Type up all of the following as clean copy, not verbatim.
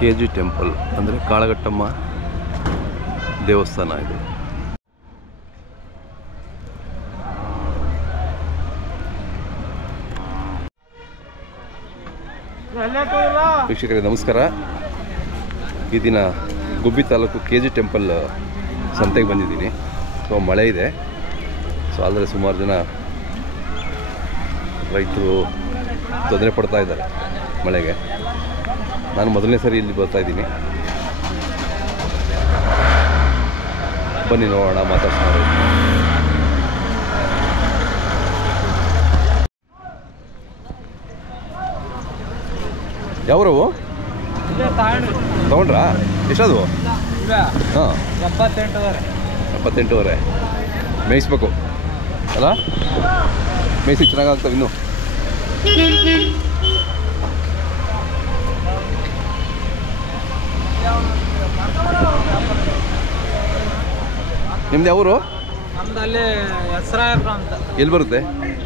KG temple ಅಂದರೆ ಕಾಳಗಟ್ಟಮ್ಮ ದೇವಸ್ಥಾನ ಇದು. ವೀಕ್ಷಕರೇ ನಮಸ್ಕಾರ. ಈ ದಿನ ಗುಬ್ಬಿ ತಾಲೂಕು KG ಟೆಂಪಲ್ ಸಂತೆಗೆ ಬಂದಿದ್ದೀನಿ. ಸೊ ಮಳೆ ಇದೆ. ಸೊ ಆದರೆ ಸುಮಾರು ಜನ ರೈತರು ತೊಂದರೆ ಪಡ್ತಾ ಇದ್ದಾರೆ ಮಳೆಗೆ. ನಾನು ಮೊದಲನೇ ಸರಿ ಇಲ್ಲಿ ಬರ್ತಾ ಇದ್ದೀನಿ. ಬನ್ನಿ ನೋಡೋಣ, ಮಾತಾಡ್ಸೋಣ. ಯಾವ್ರವು ತಗೊಂಡ್ರಾ? ಎಷ್ಟದು? ಹಾಂ, 78,000. ಮೇಯಿಸ್ಬೇಕು ಅಲ್ಲ? ಮೇಯಿಸಿ ಚೆನ್ನಾಗಾಗ್ತವೆ ಇನ್ನು. ನಿಮ್ದು ಯಾವರು? ನಮ್ದು ಅಲ್ಲಿ ಹೆಸರಾಯಪ್ಪ ಅಂತ. ಎಲ್ಲಿ ಬರುತ್ತೆ?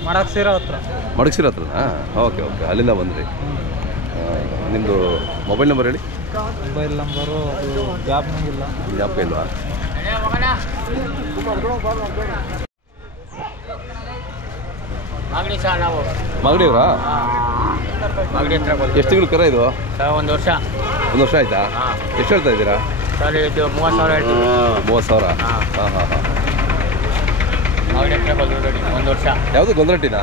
ಮಡಕ್ಸಿರ ಹತ್ರ. ಮಡಕ್ಸಿರ ಹತ್ರನಾ? ಓಕೆ ಓಕೆ, ಅಲ್ಲಿಂದ ಬಂದ್ರಿ. ನಿಮ್ಮದು ಮೊಬೈಲ್ ನಂಬರ್ ಹೇಳಿ. ಮೊಬೈಲ್ ನಂಬರು ಅದು ಜ್ಞಾಪಕ ಇಲ್ವಾ? ಮಾಗಡಿಯವರಾ? ಎಷ್ಟು ತಿಂಗಳು ಕರ ಇದು? 1 ವರ್ಷ. 1 ವರ್ಷ ಆಯ್ತಾ? ಎಷ್ಟು ಹೇಳ್ತಾ ಇದ್ದೀರಾ? 30,000 ಹೇಳ್ತೀವಿ. 30,000. ಹಾಂ ಹಾಂ ಹಾಂ. 1 ವರ್ಷ. ಯಾವುದು? ಗೊಂದರಟ್ಟಿನಾ?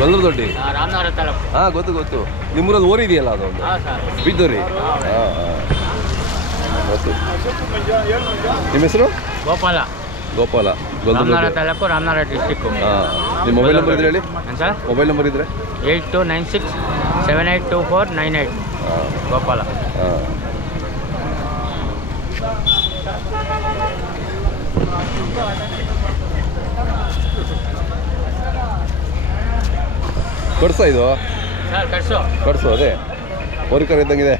ಗೊಂದರದೊಡ್ಡಿ. ರಾಮನಗರ ತಾಲೂಕು. ಹಾಂ, ಗೊತ್ತು. ನಿಮ್ಮೂರಲ್ಲಿ ಓರಿ ಇದೆಯಲ್ಲ ಅದೊಂದು? ಬಿದ್ದೋರಿ. ಹಾಂ ಹಾಂ, ಗೊತ್ತು. ನಿಮ್ಮ ಹೆಸರು? ಗೋಪಾಲ. ರಾಮನಗರ ತಾಲೂಕು, ರಾಮನಗರ ಡಿಸ್ಟಿಕ್ಕು. ಹಾಂ. ನಿಮ್ಮ ಮೊಬೈಲ್ ನಂಬರ್ ಇದ್ರೆ ಹೇಳಿ. ಸರ್ ಮೊಬೈಲ್ ನಂಬರ್ ಇದ್ರೆ? 8296782498. ಗೋಪಾಲ. ಹಾಂ. ಕಟ್ಸ ಇದು? ಕಟ್ಸು ಅದೇ ಹೋರಿಕರ ಇದ್ದಂಗಿದೆ.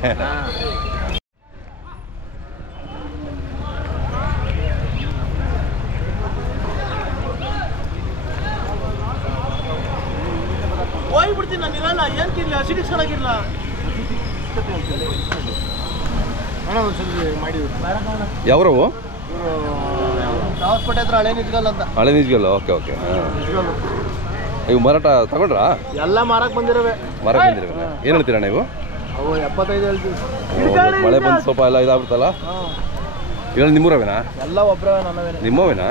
ಹೋಗ್ಬಿಡ್ತೀನಿ ನಾನು, ಇರಲ್ಲ. ಏನು ಕಿರ್ಲಿ ಹಸಿಡಿ ಚೆನ್ನಾಗಿರಲ್ಲ. ಯಾವ್ರವು? ಹಾಸ್ಪಿಟಲ್ ಹತ್ರ ಹಳೆ ನಿಜ್ಗಲ್ ಅಂತ. ಹಳೆ ನಿಜ್ಗಲ್. Okay okay. ಇವು ಮಾರಾಟ ತಗೊಂಡ್ರಾ? ಎಲ್ಲ ಮಾರಕ್ಕೆ ಬಂದಿರವೆ. ಏನು ಹೇಳ್ತೀರಾ ನೀವು? ಅವು 75 ಹೇಳ್ತೀವಿ. ಮಳೆ ಬಂದು ಸ್ವಲ್ಪ ಎಲ್ಲ ಇದಾಗ್ಬಿಡ್ತಲ್ಲ. ಇವಾಗ ನಿಮ್ಮೂರವೇನಾ? ಎಲ್ಲ ಒಬ್ಬರವೇ, ನನ್ನವೇನೆ. ನಿಮ್ಮವೇನಾ?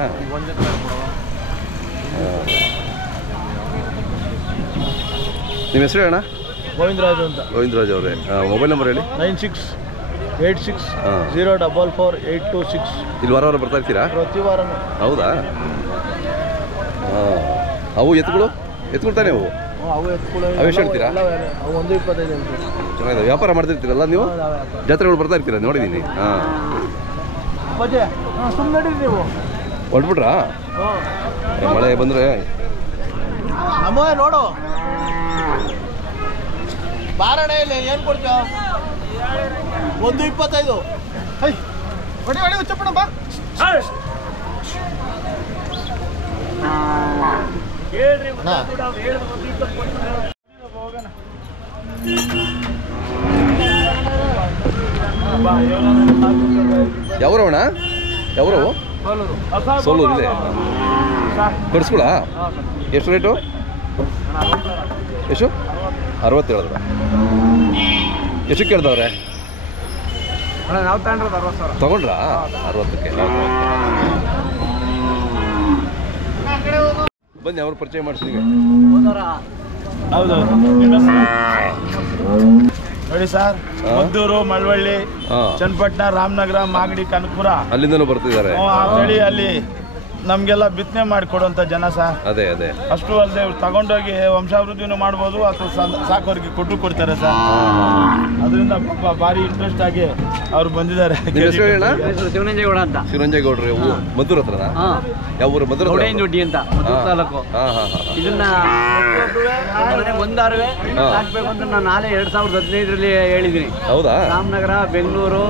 ನಿಮ್ಮ ಹೆಸರು ಅಣ್ಣ? ಗೋವಿಂದರಾಜು ಅಂತ. ಗೋವಿಂದರಾಜ್ ಅವರೇ. ಮೊಬೈಲ್ ನಂಬರ್ ಹೇಳಿ. 9686044826. ಇಲ್ಲಿ ವಾರ ಬರ್ತಾ ಇರ್ತೀರಾ? ಪ್ರತಿ ವಾರನೂ. ಹೌದಾ? ಹಾಂ. ಅವು ಎತ್ಕೊಳ್ತಾನೆ ಅವು? ಅವು ಎತ್ಕೊಳ್ಳೋ. ಅವು ಎಷ್ಟು ಹೇಳ್ತೀರಾ? ಅವು 125 ಹೇಳ್ತೀವಿ. ಚೆನ್ನಾಗಿದೆ. ವ್ಯಾಪಾರ ಮಾಡ್ತಿರ್ತೀರಲ್ಲ ನೀವು? ಜಾತ್ರೆಗಳು ಬರ್ತಾ ಇರ್ತೀರಾ? ನೋಡಿದ್ದೀನಿ. ಹಾಂ. ಸುಮ್ಮನೆ ನಡೀರಿ ನೀವು. ಹೊರಟ್ಬಿಟ್ರಾ? ಮಳೆ ಬಂದರೆ ನಮ್ಮ ನೋಡು ಬಾರಣ ಇಲ್ಲಿ. ಏನು ಕೊಡ್ತೀವ? 125. ಹೊಡಿ ಹುಚ್ಚಪ್ಪಣ ಬಾ. ಯಾವ್ರವಣ? ಯಾವ್ರವು? ಸೋಲೂರು ಇದೆ. ಕಟ್ಸ್ಕೊಳ? ಎಷ್ಟು ರೇಟು? ಎಷ್ಟು? 60 ಹೇಳಿದ್ರ? ಎಷ್ಟು ಕೇಳ್ದವ್ರೆ? ನಾವು ತಗೊಂಡ್ರೆ 60,000. ತಗೊಂಡ್ರಾ? 60ಕ್ಕೆ. ಬನ್ನಿ, ಅವ್ರು ಪರಿಚಯ ಮಾಡಿಸ್ತೀವಿ. ಹೌದೌದು. ನೋಡಿ ಸರ್, ಮದ್ದೂರು, ಮಳವಳ್ಳಿ, ಚನ್ನಪಟ್ಟಣ, ರಾಮನಗರ, ಮಾಗಡಿ, ಕನಕಪುರ ಅಲ್ಲಿಂದನೂ ಬರ್ತಿದ್ದಾರೆ. ಅಲ್ಲಿ ನಮಗೆಲ್ಲ ಬಿತ್ತನೆ ಮಾಡಿಕೊಡುವಂಥ ಜನ ಸರ್. ಅದೇ ಅಷ್ಟು ಅಲ್ಲದೆ ತಗೊಂಡೋಗಿ ವಂಶಾಭಿವೃದ್ಧಿನೂ ಮಾಡ್ಬೋದು, ಅಥವಾ ಸಾಕೋರಿಗೆ ಕೊಡ್ತಾರೆ ಸರ್. ಅದರಿಂದ ಪಾಪ ಭಾರಿ ಇಂಟ್ರೆಸ್ಟ್ ಆಗಿ ಅವ್ರು ಬಂದಿದ್ದಾರೆ. ಶಿವನಂಜೇಗೌಡ ಅಂತ. ಶಿವನಂಜೇಗೌಡ್ರಿ. ಮದ್ದೂರು ಹತ್ರನಾ? ಯಾವ ಊರು? ಮದ್ದೂರು ದೊಡ್ಡಿ ಅಂತ, ಮದ್ದೂರು ತಾಲೂಕು. ಇದನ್ನ ಒಂದಾರುವೆ ಹಾಕ್ಬೇಕು ಅಂತ ನಾನು ನಾಳೆ 2015ರಲ್ಲಿ ಹೇಳಿದ್ದೀನಿ. ಹೌದಾ? ರಾಮನಗರ, ಬೆಂಗಳೂರು,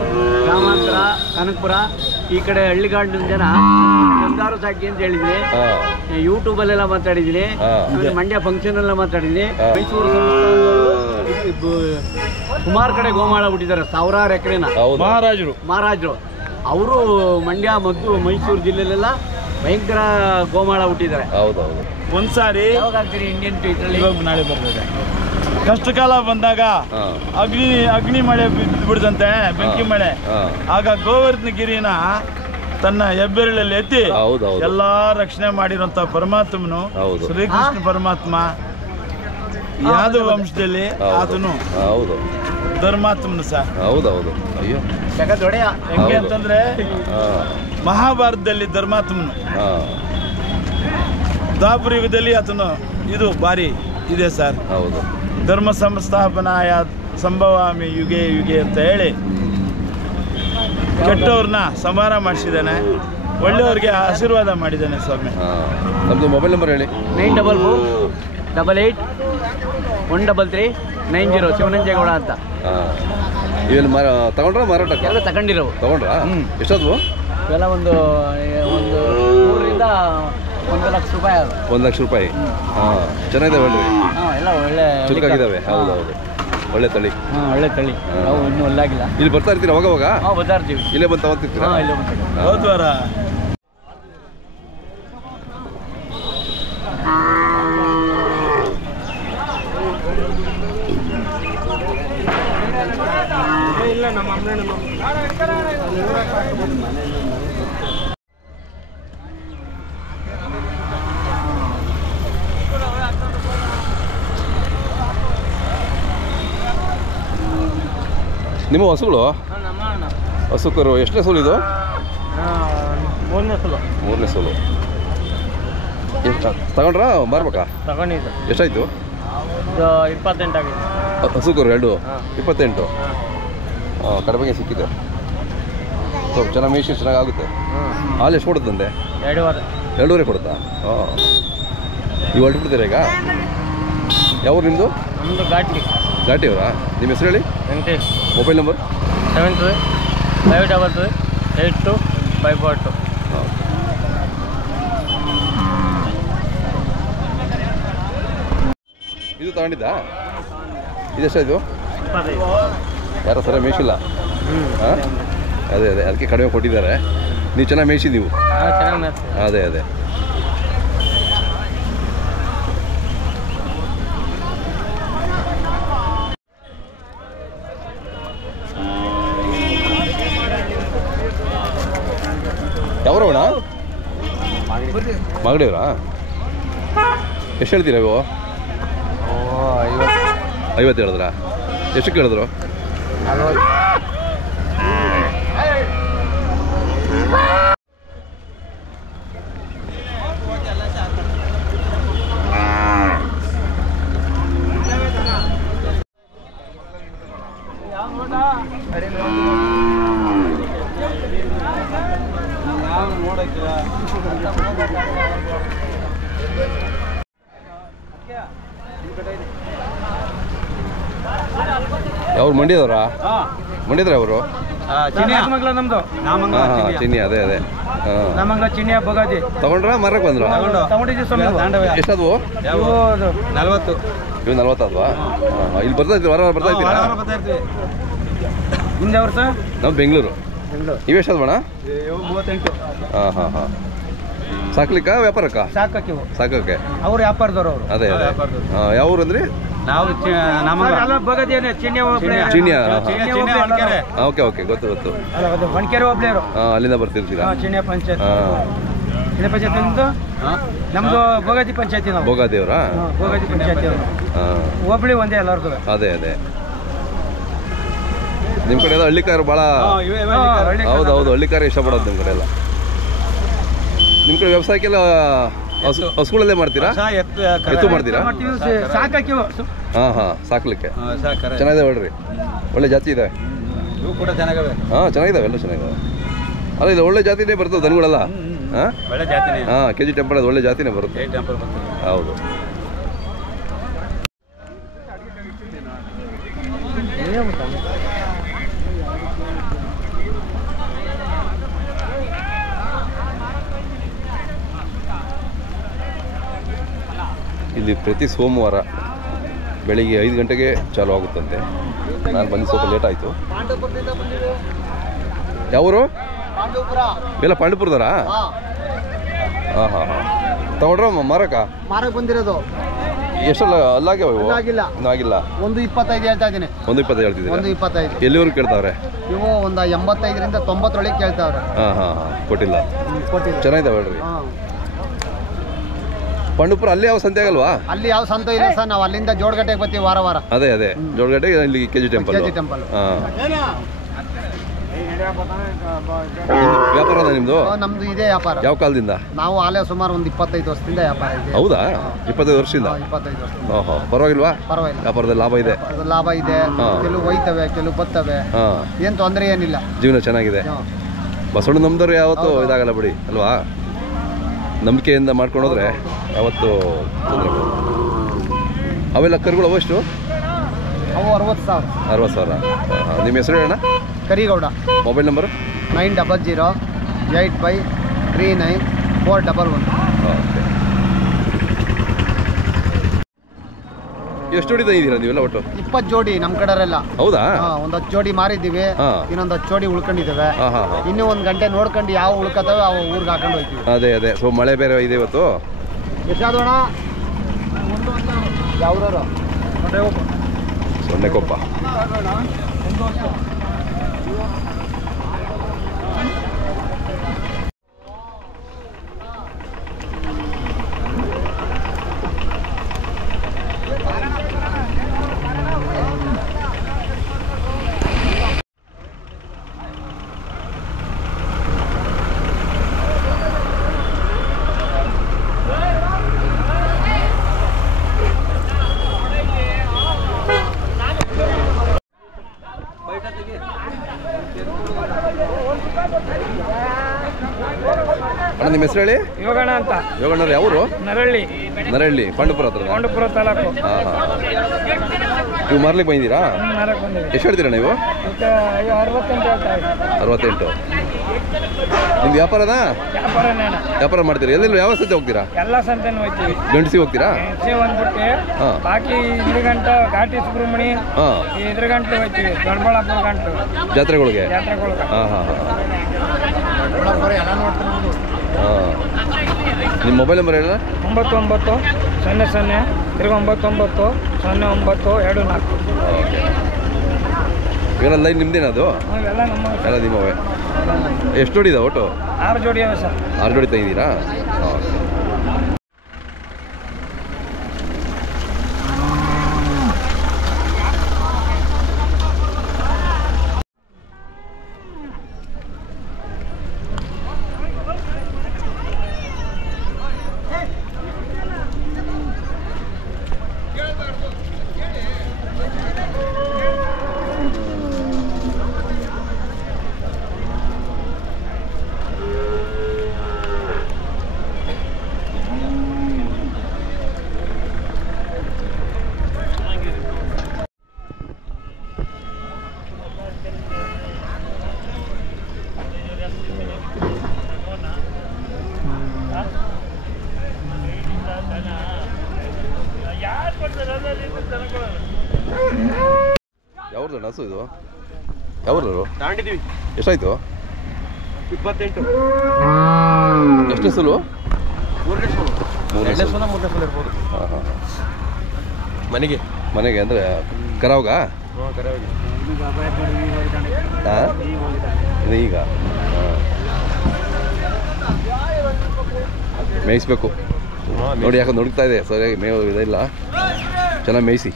ಗ್ರಾಮಾಂತರ, ಕನಕಪುರ ಈ ಕಡೆ ಹಳ್ಳಿಗಾಡಿನ ಜನ ಒಂದಾರು ಸಾಕಿ ಅಂತ ಹೇಳಿದ್ರಿ. ಯೂಟ್ಯೂಬ್ ಅಲ್ಲೆಲ್ಲ ಮಾತಾಡಿದ್ದೀನಿ, ಮಂಡ್ಯ ಫಂಕ್ಷನ್ ಎಲ್ಲ ಮಾತಾಡಿದ್ದೀನಿ, ಮೈಸೂರು ಸಂಸ್ಥಾನದವರು ಸುಮಾರು ಕಡೆ ಗೋಮಾಳ ಬಿಟ್ಟಿದ್ದಾರೆ, ಸಾವಿರಾರು ಎಕರೆನ. ಹೌದು ಮಹಾರಾಜರು ಅವರು ಮಂಡ್ಯ ಮತ್ತು ಮೈಸೂರು ಜಿಲ್ಲೆಲೆಲ್ಲ ಭಯಂಕರ ಗೋಮಾಳ ಹುಟ್ಟಿದ್ದಾರೆ. ಹೌದೌದು. ಒಂದ್ಸಾರಿ ಯಾವಾಗ ಆಗ್ತೀರಿ ಇಂಡಿಯನ್ ಇದರಲ್ಲಿ? ಇವಾಗ ನಾಳೆ ಬರ್ತದೆ. ಕಷ್ಟ ಕಾಲ ಬಂದಾಗ ಅಗ್ನಿ ಮಳೆ ಬಿಡ್ದಂತೆ, ಬೆಂಕಿ ಮಳೆ. ಆಗ ಗೋವರ್ಧನಗಿರಿನ ತನ್ನ ಹೆಬ್ಬೆರಳಲ್ಲಿ ಎತ್ತಿ ಎಲ್ಲಾ ರಕ್ಷಣೆ ಮಾಡಿರುವಂತ ಪರಮಾತ್ಮನು ಶ್ರೀಕೃಷ್ಣ ಪರಮಾತ್ಮ ಯಾದವ ವಂಶದಲ್ಲಿ ಆತನು ಧರ್ಮಾತ್ಮನು ಸಹ. ಹೌದೌದು. ಅಯ್ಯೋ ಹೆಂಗೆ ಅಂತಂದ್ರೆ ಮಹಾಭಾರತದಲ್ಲಿ ಧರ್ಮಾತ್ಮನು, ದ್ವಾಪರ ಯುಗದಲ್ಲಿ ಆತನು ಇದು ಬಾರಿ ಇದೆ ಸರ್. ಹೌದು. ಧರ್ಮ ಸಂಸ್ಥಾಪನಾಯ ಸಂಭವಾಮಿ ಯುಗೆ ಯುಗೆ ಅಂತ ಹೇಳಿ ಕೆಟ್ಟವ್ರನ್ನ ಸಂಹಾರ ಮಾಡಿಸಿದ್ದಾನೆ, ಒಳ್ಳೆಯವ್ರಿಗೆ ಆಶೀರ್ವಾದ ಮಾಡಿದ್ದಾನೆ ಸ್ವಾಮಿ. ನಮ್ಮದು ಮೊಬೈಲ್ ನಂಬರ್ ಹೇಳಿ. 9448813390 ಶಿವನಂಜೇಗೌಡ ಅಂತ. ಇವೆಲ್ಲ ತಗೊಂಡ್ರ ಮಾರಾಟಕ್ಕೆ? ಎಲ್ಲ ತಗೊಂಡಿರೋ. ತಗೊಂಡ್ರಾ? ಎಷ್ಟದು? ಇವೆಲ್ಲ ಒಂದು 3ರಿಂದ 1 ಲಕ್ಷ ರೂಪಾಯಿ. 1 ಲಕ್ಷ ರೂಪಾಯಿ. ಚೆನ್ನಾಗಿದೆ ಹೇಳ್ರಿ. ಎಲ್ಲ ಒಳ್ಳೆ ಚುರುಕಾಗಿದ್ದಾವೆ. ಹೌದೌದು. ಒಳ್ಳೆ ತಳಿ. ಒಳ್ಳೆ ತಳಿ. ನಾವು ಇನ್ನೂ ಒಲ್ಲಾಗಿಲ್ಲ. ಇಲ್ಲಿ ಬರ್ತಾ ಇರ್ತೀರಾ ಅವಾಗವಾಗ? ಬರ್ತಾ ಇರ್ತೀವಿ. ಇಲ್ಲೇ ಬಂದು ತಗೋತಿರ್ತೀರಾ? ಇಲ್ಲೇ ಬಂದು. ಹೋದ್ವಾರ ಇಲ್ಲ ನಮ್ಮ ಅಮ್ಮ ನಿಮ್ಮ ಹಸುಗಳು? ಹಸು ಕರು ಎಷ್ಟನೇ ಸೋಲು ಇದು? 3ನೇ ಸೋಲು. 3ನೇ ಸೋಲು. ತಗೊಂಡ್ರಾ ಮಾರ್ಬೇಕಾ? ತಗೊಂಡಿದ್ದು. ಎಷ್ಟಾಯ್ತು? 28 ಆಗಿದೆ. ಹಸು ಕರು 2 28. ಕಡಿಮೆಗೆ ಸಿಕ್ಕಿದೆ. ಸ್ವಲ್ಪ ಚೆನ್ನಾಗಿ ಮೇಯ್ಸಿ ಚೆನ್ನಾಗಾಗುತ್ತೆ. ಹಾಲು ಎಷ್ಟು ಕೊಡುತ್ತಂತೆ? 2.5 ಕೊಡುತ್ತಾ? ನೀವು ಹೊರಟ್ಬಿಡ್ತೀರಾ ಈಗ? ಯಾವ ನಿಮ್ಮದು? ನಮ್ಮದು ಘಾಟಿಯವರಾ? ನಿಮ್ಮ ಹೆಸರು ಹೇಳಿ. ವೆಂಕಟೇಶ್. Mobile number? 73528252. ಇದು ತಗೊಂಡಿದ್ದಾ? ಇದೆಷ್ಟಾಯಿತು? ಯಾರೋ ಸರಿಯಾಗಿ ಮೇಯಿಸಿಲ್ಲ. ಹಾಂ, ಅದೇ ಅದಕ್ಕೆ ಕಡಿಮೆ ಕೊಟ್ಟಿದ್ದಾರೆ. ನೀವು ಚೆನ್ನಾಗಿ ಮೇಯಿಸಿ ನೀವು. ಅದೇ ಯಾವ್ರವಣ? ಮಾಗಡಿಯವರಾ? ಎಷ್ಟು ಹೇಳ್ತೀರಾ ಇವು? 50 ಹೇಳಿದ್ರಾ? ಎಷ್ಟಕ್ಕೆ ಹೇಳಿದ್ರು? 40. ಅವ್ರು ಮಂಡ್ಯದವರಾ? ಮಂಡ್ಯದ್ರ ಅವರು? ನಮ್ದು ಚಿನ್ನಿ. ಅದೇ ಚಿನ್ನಿಯ ಬಗಾದಿ ತಗೊಂಡ್ರ ಮಾರಕ್ ಬಂದ್ರ? ಎಷ್ಟದ್ವು? 40. ಇವು 40 ಅಲ್ವಾ? ಇಲ್ಲಿ ಬರ್ತಾ ಇದ್ವಿ, ವಾರ ಬರ್ತಾ ಇದ್ದೀರಾ? ಹಿಂದೆ ವರ್ಷ ನಾವು ಬೆಂಗಳೂರು. ಇವು ಎಷ್ಟದ್ವಣ? 38. ಹಾಂ. ಸಾಕ್ಲಿಕ್ಕ ವ್ಯಾಪಾರಕ್ಕ? ಸಾಕಕ್ಕೆ. ಅವ್ರು ವ್ಯಾಪಾರದವ್ರು. ಅವರು ಅದೇ ಯಾವ ಊರು ಅಂದ್ರಿ? ನಾವು ಓಕೆ ಗೊತ್ತು. ಮಣ್ಕೆರೆ ಒಬ್ಳೇರು. ಅಲ್ಲಿಂದ ಬರ್ತಿರ್ತೀರಾ? ಚಿಣ್ಯ ಪಂಚಾಯತ್. ನಮ್ದು ಬೋಗಾದಿ ಪಂಚಾಯತಿ. ನಾವು ಬೋಗಾದಿಯವರಾ? ಬೋಗಾದಿ ಪಂಚಾಯತಿ ಒಬ್ಳಿ ಒಂದೇ ಎಲ್ಲರದು. ಅದೇ ನಿಮ್ಮ ಕಡೆ ಎಲ್ಲ ಹಳ್ಳಿಕಾರು ಭಾಳ. ಹೌದು, ಹಳ್ಳಿಕಾರ ಇಷ್ಟಪಡೋದು ನಿಮ್ಮ ಕಡೆ ಎಲ್ಲ. ನಿಮ್ಮ ಕಡೆ ವ್ಯವಸಾಯಕ್ಕೆಲ್ಲ ಹಸುಗಳಲ್ಲೇ ಮಾಡ್ತೀರಾ? ಎತ್ತು ಮಾಡ್ತೀರಾ? ಹಾಂ, ಸಾಕ್ಲಿಕ್ಕೆ ಚೆನ್ನಾಗಿದೆ ಹೇಳ್ರಿ. ಒಳ್ಳೆ ಜಾತಿ ಇದೆ. ಚೆನ್ನಾಗಿದ್ದಾವೆ, ಎಲ್ಲ ಚೆನ್ನಾಗಿದ್ದಾವೆ. ಅಲ್ಲ, ಇದು ಒಳ್ಳೆ ಜಾತಿನೇ ಬರ್ತದೆ ದನಗಳೆಲ್ಲ. ಕೆಜಿ ಟೆಂಪಲ್ ಅದು ಒಳ್ಳೆ ಜಾತಿನೇ ಬರುತ್ತೆ. ಹೌದು. ಇಲ್ಲಿ ಪ್ರತಿ ಸೋಮವಾರ ಬೆಳಿಗ್ಗೆ 5 ಗಂಟೆಗೆ ಚಾಲು ಆಗುತ್ತಂತೆ. ನಾನು ಬಂದು ಸ್ವಲ್ಪ ಲೇಟ್ ಆಯಿತು. ಯಾವರು ಎಲ್ಲ ಪಾಂಡುಪುರದಾರಾ? ಹಾಂ ಹಾಂ ಹಾಂ. ತಗೊಂಡ್ರ ಮಾರಕ್ಕೆ ಬಂದಿರೋದು ಎಷ್ಟಲ್ಲ ಅಲ್ಲಾಗ್ಯಾವ ಇವು? ಆಗಿಲ್ಲ, ಇನ್ನೂ ಆಗಿಲ್ಲ. 1.25 ಹೇಳ್ತಾ ಇದ್ದೀನಿ. 1.20 ಹೇಳ್ತಿದ್ದೀರಾ? 1.25. ಎಲ್ಲಿವರೆಗೂ ಕೇಳ್ತಾವ್ರೆ? ಇವು ಒಂದು 85ರಿಂದ 90 ಕೇಳ್ತಾವ್ರೆ. ಹಾಂ ಹಾಂ ಹಾಂ. ಕೊಟ್ಟಿಲ್ಲ. ಕೊಟ್ಟಿಲ್ಲ. ಚೆನ್ನಾಗಿದ್ದಾವೆ ಹೇಳ್ರಿ. ಪಾಂಡುಪುರ ಅಲ್ಲಿ ಯಾವ ಸಂತೆ ಆಗಲ್ವಾ? ಅಲ್ಲಿ ಯಾವ ಸಂತೆ ಇಲ್ಲ ಸರ್. ನಾವು ಅಲ್ಲಿಂದ ಜೋಡಗಟ್ಟೆಗೆ ಬರ್ತೀವಿ ವಾರ ವಾರ. ಅದೇ ಜೋಡಗಟ್ಟೆಗೆ ಇಲ್ಲಿ KG ಟೆಂಪಲ್. ಹಾಂ. ವ್ಯಾಪಾರ ನಿಮ್ಮದು? ನಮ್ದು ಇದೇ ವ್ಯಾಪಾರ. ಯಾವ ಕಾಲದಿಂದ? ನಾವು ಆಲೇ ಸುಮಾರು ಒಂದು 25 ವರ್ಷದಿಂದ ವ್ಯಾಪಾರ ಇದೆ. ಹೌದಾ? 25 ವರ್ಷದಿಂದ? 25 ವರ್ಷ. ಓಹೋ, ಪರವಾಗಿಲ್ವಾ? ಪರವಾಗಿಲ್ಲ. ವ್ಯಾಪಾರದಲ್ಲಿ ಲಾಭ ಇದೆ? ಲಾಭ ಇದೆ. ಕೆಲವು ಒಯ್ತವೆ, ಕೆಲವು ಬರ್ತವೆ. ಏನು ತೊಂದರೆ ಏನಿಲ್ಲ. ಜೀವನ ಚೆನ್ನಾಗಿದೆ. ಬಸವಣ್ಣ ನಮ್ದವ್ರು ಯಾವತ್ತೂ ಇದಾಗಲ್ಲ ಬಿಡಿ ಅಲ್ವಾ? ನಂಬಿಕೆಯಿಂದ ಮಾಡ್ಕೊಂಡೋದ್ರೆ ಯಾವತ್ತು ತೊಂದರೆ. ಅವೆಲ್ಲ ಕರುಗಳು ಅವು ಎಷ್ಟು? ಅವು 60,000. 60,000. ನಿಮ್ಮ ಹೆಸರು ಹೇಳೋಣ? ಕರಿಗೌಡ. Mobile number? 9008539411. ಓಕೆ. ಎಷ್ಟು ಜೋಡಿ ತಂದಿದ್ದೀರಾ ನೀವೆಲ್ಲ ಒಟ್ಟು? 20 ಜೋಡಿ ನಮ್ಮ ಕಡೆರೆಲ್ಲ. ಹೌದಾ? ಒಂದು 10 ಜೋಡಿ ಮಾರಿದ್ದೀವಿ. ಇನ್ನೊಂದು 10 ಜೋಡಿ ಉಳ್ಕೊಂಡಿದ್ದಾವೆ. ಇನ್ನೂ 1 ಗಂಟೆ ನೋಡ್ಕೊಂಡು ಯಾವ ಉಳ್ಕತ್ತವೆ ಅವು ಊರಿಗೆ ಹಾಕೊಂಡು ಹೋಗ್ತೀವಿ. ಅದೇ ಸೊ ಮಳೆ ಬೇರೆ ಇದೆ ಇವತ್ತು. ಎಷ್ಟಾದೋಣ? ಯಾವ್ದಾರು ಸೊನ್ನೆಕೊಪ್ಪ. ಅಣ್ಣ ನಿಮ್ಮ ಹೆಸರು ಹೇಳಿ? ಯೋಗಣ್ಣ ಅಂತ. ಯೋಗಣ್ಣವ್ರು ಯಾವರು? ನರಹಳ್ಳಿ ಪಾಂಡುಪುರ ಹತ್ರ. ಪಾಂಡುಪುರ ತಾಲೂಕು. ಹಾಂ ಹಾಂ. ನೀವು ಮಾರ್ಲಿಕ್ಕೆ ಬಂದಿದ್ದೀರಾ? ಎಷ್ಟು ಹೇಳ್ತೀರಾ ನೀವು? 68. ನಿಮ್ದು ವ್ಯಾಪಾರದ? ವ್ಯಾಪಾರ ಮಾಡ್ತೀರಾ? ಎಲ್ಲೆಲ್ಲ ಯಾವ ಸಂತೆ ಹೋಗ್ತೀರಾ? ಎಲ್ಲ ಸಂತೆನೂ ಹೋಗ್ತೀವಿ. ಗಂಡಸಿಗೆ ಹೋಗ್ತೀರಾ? ಒಂದ್ಬಿಟ್ಟು ಬಾಕಿ ಇಲ್ಲಿ ಗಂಟು ಘಾಟಿ ಸುಬ್ರಹ್ಮಣಿ ಇದ್ರ ಗಂಟು ಹೋಗ್ತೀವಿ. ದೊಡ್ಡಬಳ್ಳಾಪುರ ಗಂಟು ಜಾತ್ರೆಗಳಿಗೆ. ಹಾಂ ಹಾಂ ಹಾಂ. ನಿಮ್ಮ ಮೊಬೈಲ್ ನಂಬರ್ ಹೇಳ? 9900-99-0924. ಇವೆಲ್ಲ ಲೈನ್ ನಿಮ್ದೇನಾ ಅದು? ಎಲ್ಲ ನಿಮ್ಮವೇ. ಎಷ್ಟು ಜೋಡಿ ಇದಾವೆ ಒಟ್ಟು? 6 ಜೋಡಿ ಅವೆ ಸರ್. 6 ಜೋಡಿ ತಂದಿದ್ದೀರಾ? ಯಾವ್ದು ಹಸು ಇದು? ಯಾವ್ದು ತಗೊಂಡಿದ್ದೀವಿ? ಎಷ್ಟಾಯ್ತು? 28. ಎಷ್ಟು ಸಲ? 3 ಸಲ. 3 ಸಲ ಇರ್ಬೋದು. ಹಾಂ ಹಾಂ. ಮನೆಗೆ ಅಂದರೆ ಕರಾವ್ಗ? ಹಾಂ ಈಗ ಮೇಯಿಸ್ಬೇಕು ನೋಡಿ. ಯಾಕಂದ್ರೆ ನುಡುಕ್ತಾ ಇದೆ ಸರಿಯಾಗಿ ಮೇವು ಇದೆಲ್ಲ. ಚೆನ್ನಾಗಿ ಮೇಯಿಸಿ.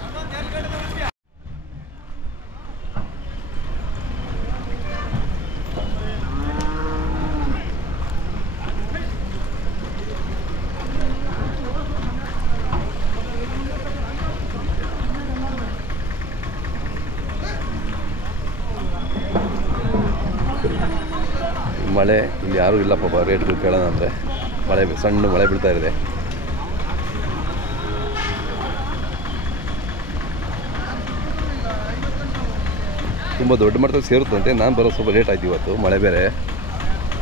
ಮಳೆ ಇಲ್ಲಿ ಯಾರೂ ಇಲ್ಲ ಪಾಪ. ರೇಟ್ಗಳು ಕೇಳೋಣ ಅಂದರೆ ಸಣ್ಣ ಮಳೆ ಬೀಳ್ತಾ ಇದೆ. ತುಂಬ ದೊಡ್ಡ ಮಟ್ಟದಲ್ಲಿ ಸೇರುತ್ತಂತೆ. ನಾನು ಬರೋ ಸ್ವಲ್ಪ ಲೇಟ್ ಆಯ್ತು ಇವತ್ತು. ಮಳೆ ಬೇರೆ,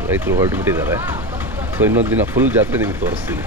ರೈತರು ಹೊರಟುಬಿಟ್ಟಿದ್ದಾರೆ. ಸೊ ಇನ್ನೊಂದು ದಿನ ಫುಲ್ ಜಾತ್ರೆ ನಿಮಗೆ ತೋರಿಸ್ತೀನಿ.